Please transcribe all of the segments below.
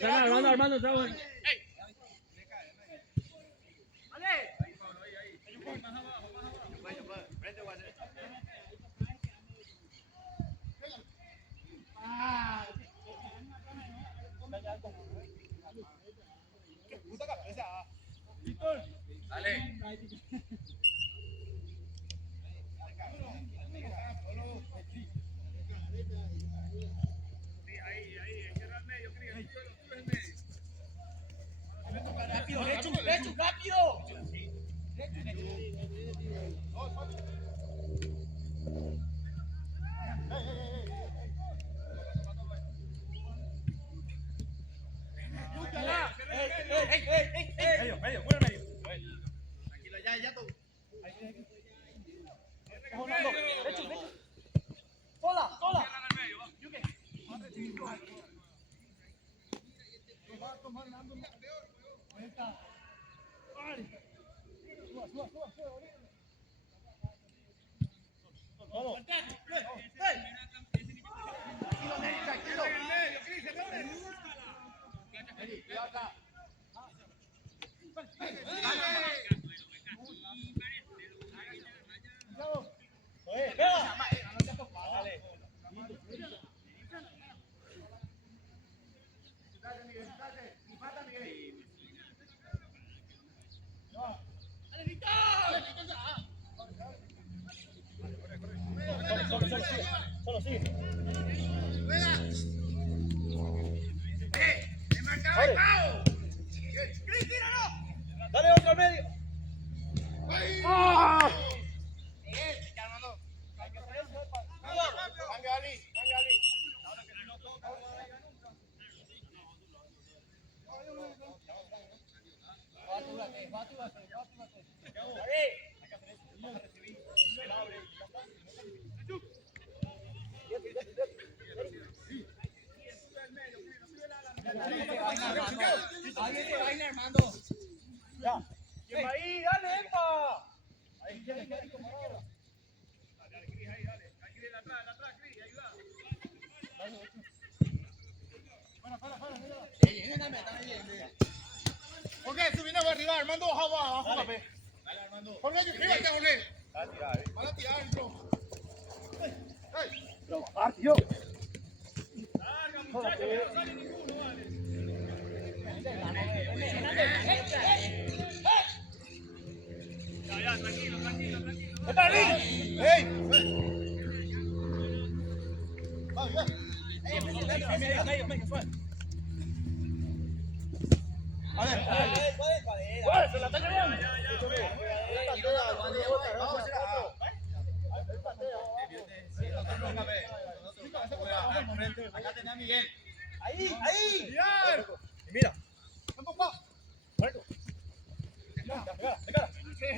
Están armando, estamos. Sola, sola. Solo sigue. Dale otro al medio. ¡Ah! Ahí, Armando. Ya. ¿Quién va ahí? Dale, Epa. Ahí, ahora. ¿Por qué subimos arriba? Armando baja abajo, papi. Dale, Armando. Ponle que arriba, ya, Jorge. Va a tirar, Van a tirar, bro. Pero bajar, tío. Ya, tranquilo. ¡Está ahí! ¡Ey! Medio, suave. A ver, se la está llevando. Acá tenía a Miguel. Ahí. Y mira. Marco. Pegala. Sí.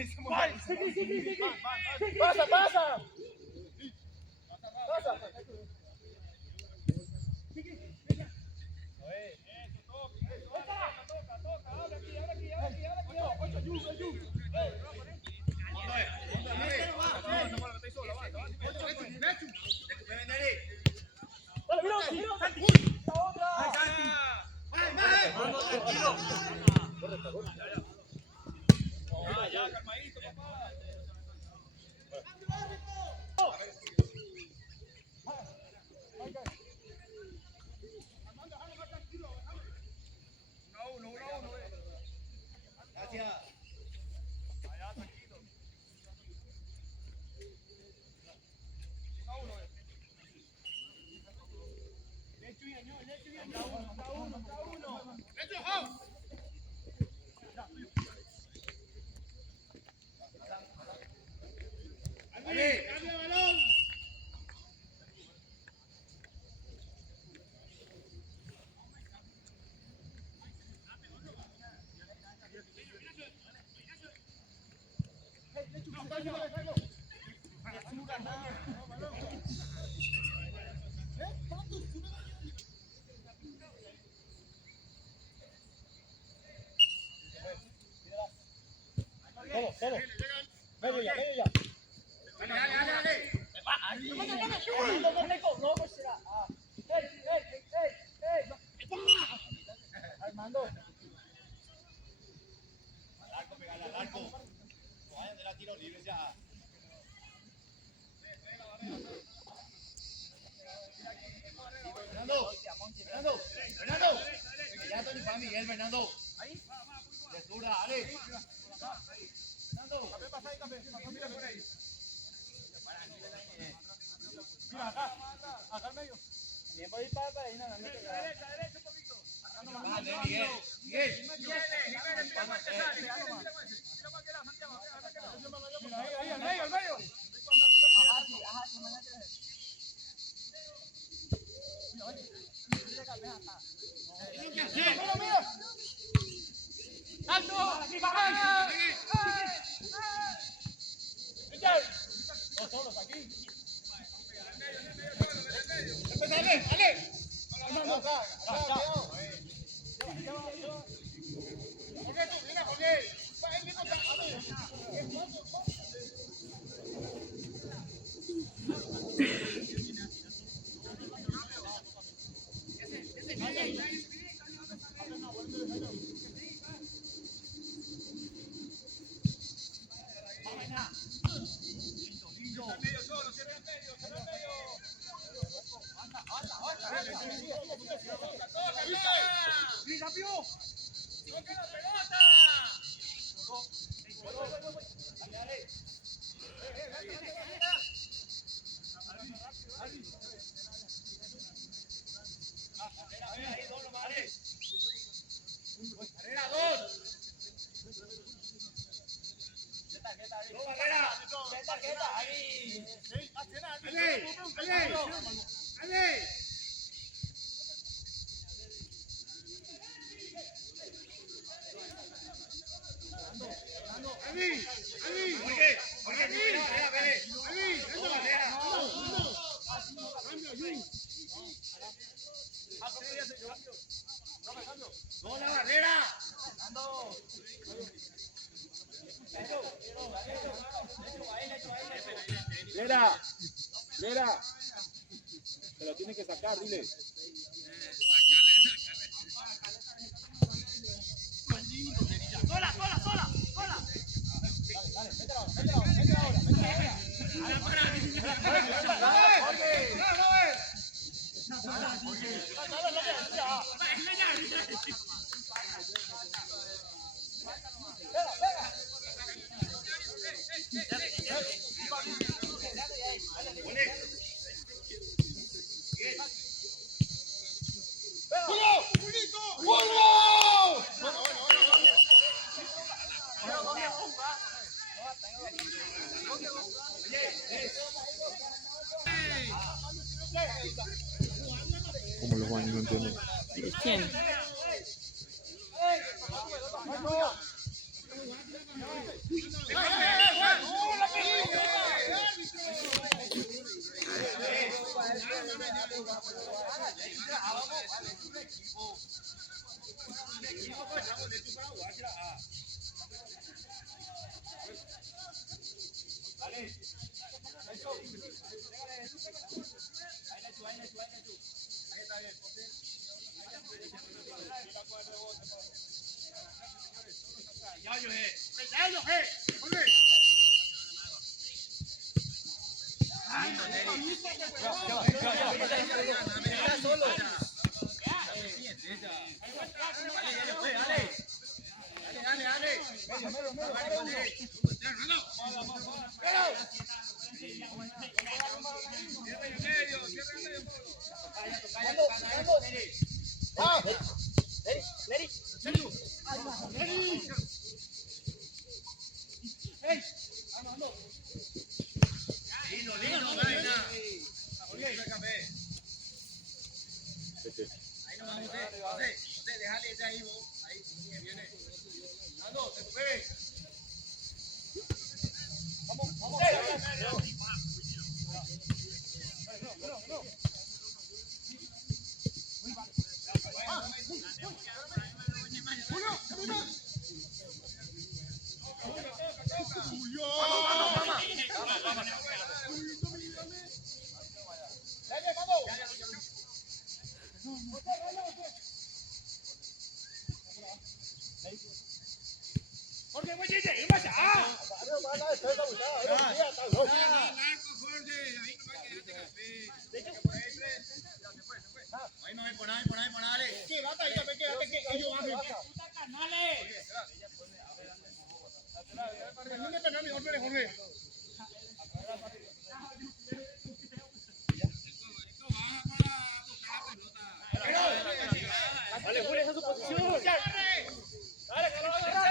Pasa. Ya, calmadito, papá. Todo. Medio ya. Armando. Al arco. No vayan de la tiro libre ya. Fernando. Ya está mi pan Miguel, Fernando. Ahí. De zurda, dale. Fernando. Mira, acá al medio. Bien, voy para ahí, no, derecha, un poquito. Dale, Miguel. Ahí, al medio. ¡Alto! ¡Baja! Ale, Ale. Armando, acá, cuidado. Jorge, tú, mira, Jorge. Va, él mismo está. A ver. Barrera, dos. Dos barreras. Quieta, ahí. Ale, Ale. Ali, Ali. Jorge, barrera, vele. Ali, Dos barreras. Dos la barrera. Lera, se lo tiene que sacar, dile. ¿Cómo los baños? No entiendo. ¿Quién? Jorge, voy a ir más allá. Ahí no hay por ahí, dale. Quédate ahí, quédate que ellos bajen. Termina de ganar mejor, Jorge. Dale, Julio, esa es su posición. Dale, que lo haga.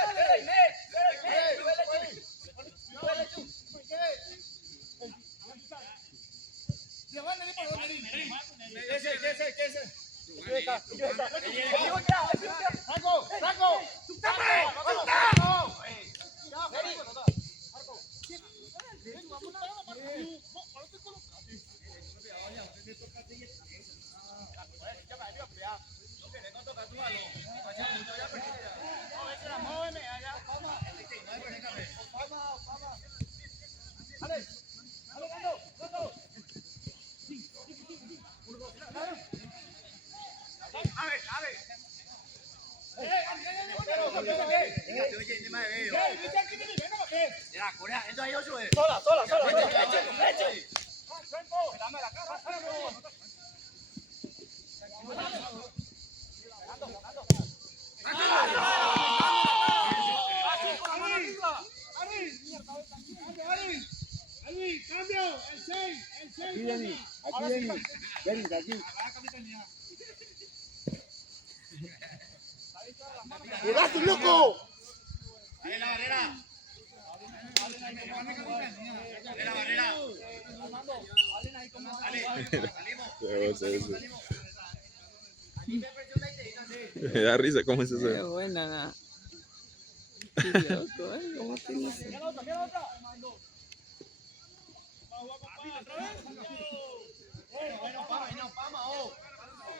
Aquí, Denis. Aquí, Denis. Denis, aquí. ¡Llegaste, loco! Dale la barrera. Dale la barrera. Dale, salimos. Me da risa cómo es eso. Qué buena, ¿no? Qué loco, ¿eh? ¿Cómo te dice? Bueno,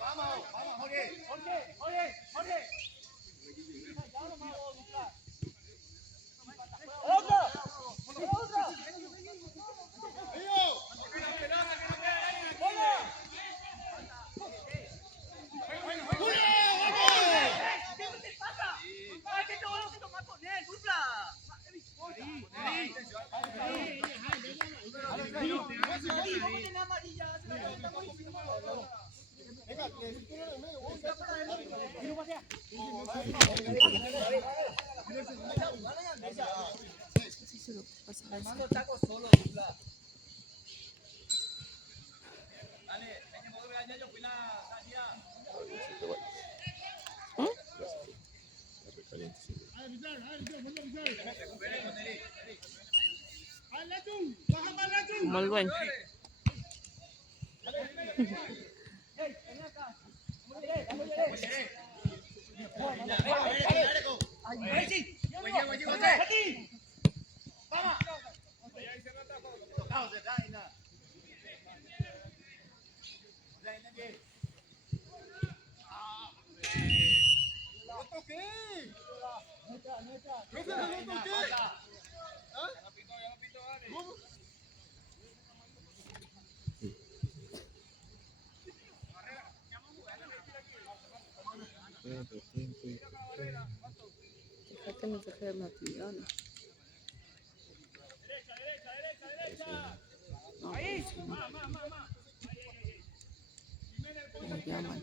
vamos, Jorge. Eso se lo pasa a ese. Como el dueño. Fíjate el mensaje de Matillana. No, ¿cómo llaman?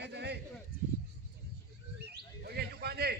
Se ve. Oye, Yucane.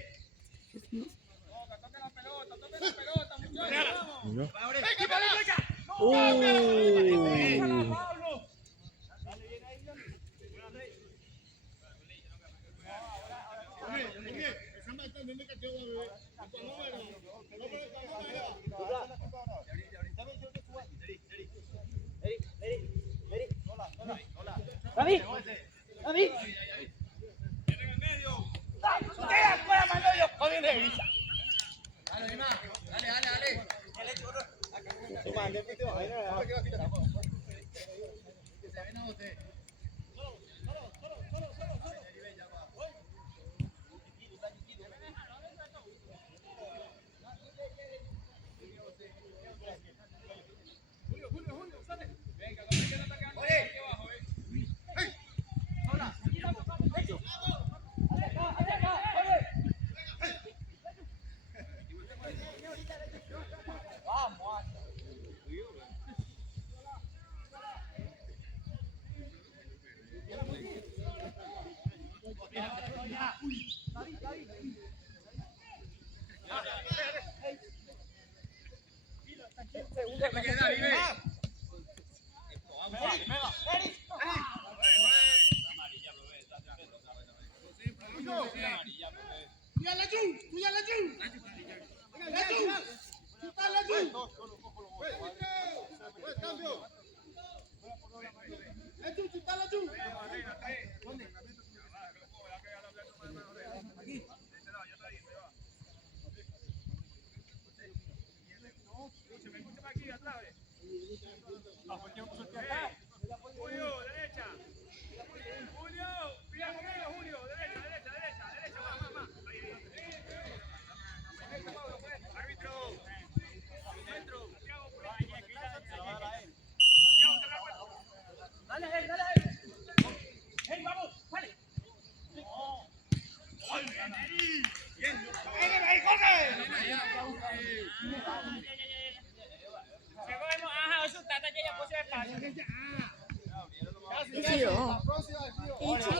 sigue atrás. Julio, derecha. Julio, pida conmigo, Julio. Derecha, derecha, derecha, derecha. Más. Ahí. Árbitro. Centro. Santiago, por ahí. Santiago, cerra la puerta. Dale. Hey, vamos, vale. Ichiro. Ichiro.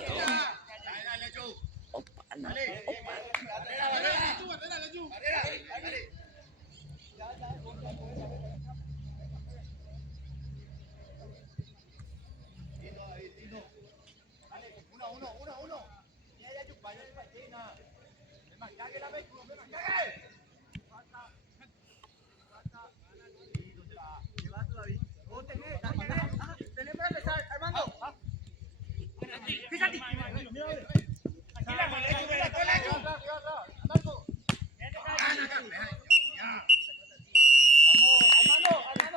Dale, Chu. Opa, no. Dale. Dale. Tino, ahí, Tino. Dale, uno. Ya, Chu, vaya, Tina. Me mancague la vez, me mancague. Tenemos que empezar, Armando. Armando,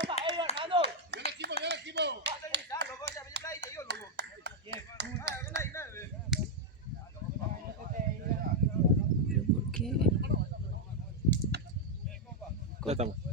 para ellos, Armando. Yo el equipo. ¿Pero por qué? Ya estamos.